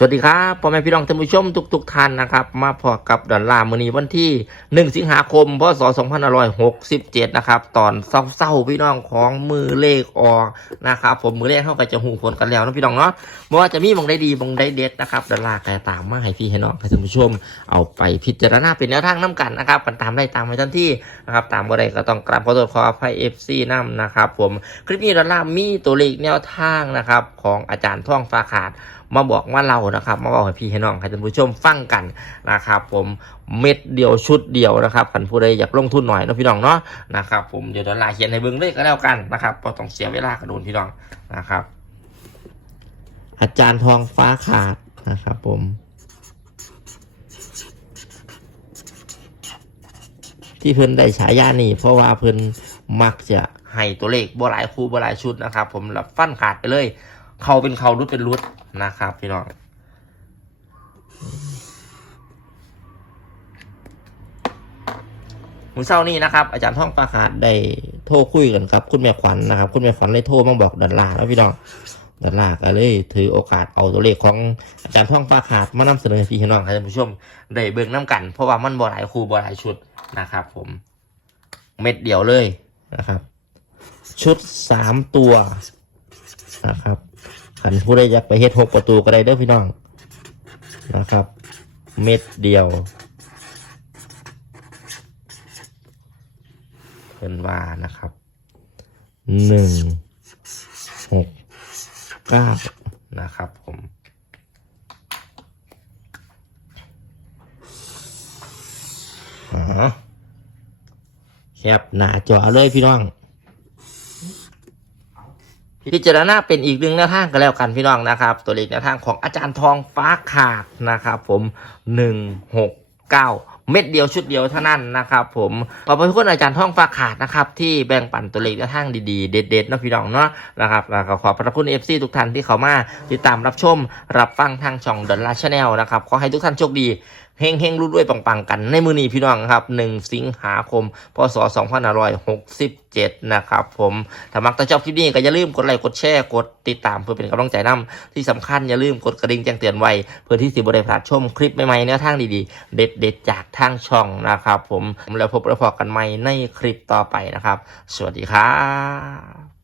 สวัสดีครับพ่อแม่พี่น้องท่านผู้ชมทุกๆท่านนะครับ มาพอกับดอลลาร์มือนีวันที่ 1 สิงหาคม พศ 2567 นะครับ ตอนเศร้าๆพี่น้องของมือเลขออกนะครับ ผมมือเลขเข้าไปจะหูผลกันแล้วนะพี่น้องเนาะไม่ว่าจะมีมงได้ดีมงได้เด็ดนะครับดอลลาร์ก็ตามมาให้พี่ให้น้องให้ท่านผู้ชมเอาไปพิจารณาเป็นแนวทางน้กันนะครับกันตามได้ตามไปทันที่นะครับตามบ่ได้ก็ต้องกราบขอโทษขออภัย FC น้ำนะครับ ผมคลิปนี้ดอลลาร์มีตัวเลขแนวทางนะครับของอาจารย์ท่องฟ้าขาด มาบอกว่าเรานะครับ มาบอกให้พี่ให้น้องให้ท่านผู้ชมฟังกันนะครับ ผมเม็ดเดียวชุดเดียวนะครับขันผู้ใดอยากลงทุนหน่อยนะพี่น้องเนาะนะครับ ผมเดี๋ยวดอลลาร์เขียนให้เบิ้งเลยก็แล้วกันนะครับเพราะต้องเสียเวลากระโดนพี่น้องนะครับ อาจารย์ทองฟ้าขาดนะครับ ผมที่เพิ่นได้ฉายานี่ เพราะว่าเพิ่นมักจะให้ตัวเลขบ่หลายคู่บ่หลายชุดนะครับ ผมแล้วฟันขาดไปเลย เขาเป็นเขารุดเป็นรุดนะครับ พี่น้องมือเช้านี้นะครับ อาจารย์ท่องประขาดได้โทรคุยกันครับ คุณแม่ขวัญนะครับ คุณแม่ขวัญเลยโทรมาบอกดันลาแล้วพี่น้องดันลาก็เลย ถือโอกาสเอาตัวเลขของอาจารย์ท่องประขาดมานำเสนอพี่น้องท่านผู้ชมได้เบิ่งน้กัน เพราะว่ามันบ่หลายคู่บ่หลายชุดนะครับ ผม เม็ดเดียวเลยนะครับ ชุดสามตัวนะครับ ขันผู้ใดอยากไปเฮ็ดหกประตูก็ได้เด้อพี่น้องนะครับ เม็ดเดียวเพิ่นว่านะครับหนึ่งหกเก้านะครับผมแคบหน้าจอเลยพี่น้อง พิจารณาเป็นอีกหนึ่งแนวทางกันแล้วกันพี่น้องนะครับ ตัวเลขแนวทางของอาจารย์ทองฟ้าขาดนะครับผมหนึ่งหกเก้าเม็ดเดียวชุดเดียวเท่านั้นนะครับผมขอบพระคุณอาจารย์ทองฟ้าขาดนะครับที่แบ่งปันตัวเลขแนวทางดีๆ เด็ดๆนะพี่น้องเนาะนะครับแล้วก็ขอบพระคุณเอฟซีทุกท่านที่เข้ามาติดตามรับชม รับฟังทางช่องดอลลาร์ชาแนลนะครับขอให้ทุกท่านโชคดี เฮงเฮงรุ่ด้วยปังๆ กัน ในมือนี้พี่น้องครับ 1 สิงหาคม พศ 2567 นะครับผมถ้ามักตะชอบคลิปนี้ก็อย่าลืมกดไลค์กดแชร์กดติดตามเพื่อเป็นกำลังใจนำที่สำคัญอย่าลืมกดกระดิ่งแจ้งเตือนไว้เพื่อที่สิบริพลาดชมคลิปใหม่ๆแนวทางดีๆ เด็ดๆ จากทางช่องนะครับผมแล้วพบแล้วพอกันใหม่ในคลิปต่อไปนะครับ สวัสดีครับ